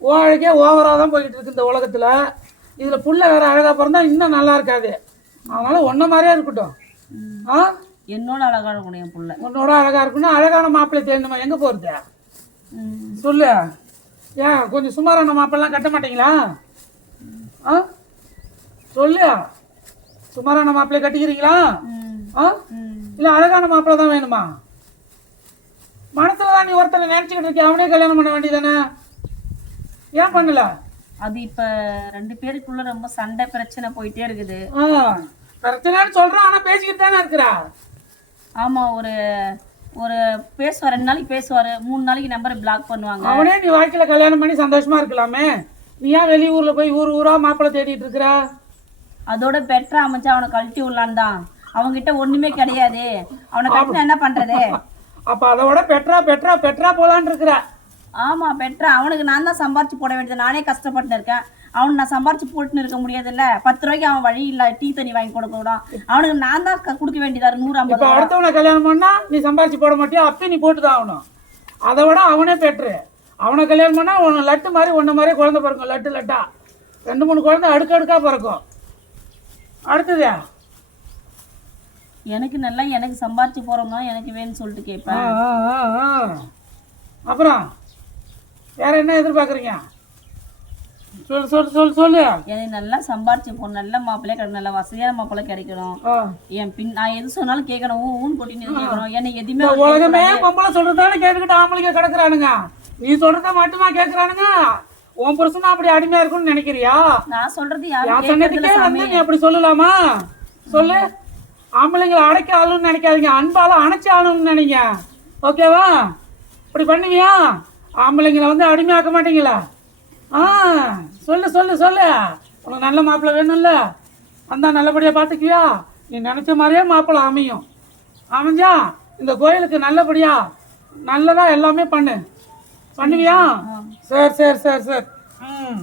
ஓ அழகே ஓவராக தான் போய்கிட்டு இருக்கு இந்த உலகத்தில். இதில் புள்ள வேற அழகாக பிறந்தா இன்னும் நல்லா இருக்காது. அதனால ஒன்றை மாதிரியே இருக்கட்டும். ஆ? என்னோட அழகா இருக்கணும் என் புள்ள. உன்னோட அழகாக இருக்கணும் அழகான மாப்பிள்ளை தேடணுமா? எங்கே போகிறது. சொல்லு. ஏன் கொஞ்சம் சுமாரான மாப்பிள்ளைலாம் கட்ட மாட்டீங்களா? ஆ? சொல்லு. சுமாரான மாப்பிள்ளை கட்டிக்கிறீங்களா. ஆ. இல்லை அழகான மாப்பிள்ளை தான் வேணுமா? மனசுல தான் நீ ஒருத்தனை நினச்சிக்கிட்டு இருக்கிய? அவனே கல்யாணம் பண்ண வேண்டியதானே ஏன் பண்ணல? அது இப்ப ரெண்டு பேருக்குள்ள ரொம்ப சண்டை பிரச்சனை போயிட்டே இருக்குது. பிரச்சனைன்னு சொல்கிறான் ஆனால் பேசிக்கிட்டு தானே இருக்கிறா? ஆமா ஒரு ஒரு பேசுவார் ரெண்டு நாளைக்கு பேசுவாரு மூணு நாளைக்கு நம்பரை பிளாக் பண்ணுவாங்க. அவனே நீ வாழ்க்கையில் கல்யாணம் பண்ணி சந்தோஷமா இருக்கலாமே? நீ ஏன் வெளியூரில் போய் ஊர் ஊரா மாப்பிள்ளை தேடிட்டு இருக்கிற? அதோட பெட்டரா அமைச்சா அவனை கழட்டி விடலான் தான். அவன்கிட்ட ஒண்ணுமே கிடையாது. அவனை கட்டின என்ன பண்றது? அப்போ அதை விட பெட்ரா பெட்ரா பெட்ரா போலான்னு இருக்கிற. ஆமா பெட்டரா அவனுக்கு நான் தான் சம்பாரிச்சு போட வேண்டியது. நானே கஷ்டப்பட்டு இருக்கேன். அவனுக்கு நான் சம்பாரிச்சு போட்டுன்னு இருக்க முடியாதுல்ல. பத்து ரூபாய்க்கு அவன் வழி இல்ல டீ தண்ணி வாங்கி கொடுக்க விடும் அவனுக்கு நான் தான் கொடுக்க வேண்டியதா? நூறு ஐம்பது அடுத்தவனை கல்யாணம் பண்ணா நீ சம்பாரிச்சு போட மாட்டியா? அப்பயும் நீ போட்டு தான் ஆகணும். அதை விட அவனே பெட்ரு. அவனை கல்யாணம் பண்ணா உன்னை லட்டு மாதிரி ஒன்றை மாதிரியே குழந்தை பிறக்கும். லட்டு லட்டா. ரெண்டு மூணு குழந்தை அடுக்கு அடுக்கா பிறக்கும். அடுத்தது? எனக்கு நல்லா எனக்கு சம்பாரிச்சு போறவங்க எனக்கு வேணும்னு சொல்லிட்டு கேட்பேன். அப்புறம்? வேற என்ன எதிர்பார்க்குறீங்க? சொல்லு சொல்லு சொல்லு சொல்லு. எனக்கு நல்லா சம்பாரிச்சு போகணும் நல்ல மாப்பிள்ளையே கிடைக்கணும் நல்ல வசதியான மாப்பிள்ளை கிடைக்கணும். என் பின் நான் எது சொன்னாலும் கேட்கணும். ஊன் கொட்டின்னு கேட்கணும். என்னை எதுவுமே உலகமே. பொம்பளை சொல்றதானே கேட்டுக்கிட்டு ஆம்பளைங்க கிடக்குறானுங்க. நீ சொல்றத மட்டுமா கேட்குறானுங்க உன் புருஷனும் அப்படி அடிமையா இருக்கும்னு நினைக்கிறியா? நான் சொல்றது கேட்கறதில்ல சொன்னதுக்கே வந்து நீ அப்படி சொல்லலாமா? சொல்லு. ஆம்பளைங்களை அடைக்க ஆளுன்னு நினைக்காதீங்க. அன்பால அணைச்சி ஆளுன்னு நினைங்க. ஓகேவா? இப்படி பண்ணுவியா? ஆம்பளைங்களை வந்து அடிமையாக்க மாட்டீங்களா? ஆ சொல்லு சொல்லு சொல்லு. உனக்கு நல்ல மாப்பிள்ளை வேணும்ல. வந்தா நல்லபடியா பார்த்துக்குவியா நீ நினைச்ச மாதிரியே மாப்பிள்ளை அமையும். அமைஞ்சா இந்த கோயிலுக்கு நல்லபடியா நல்லதா எல்லாமே பண்ணு. பண்ணுவியா? சரி சரி சரி சரி. ம்.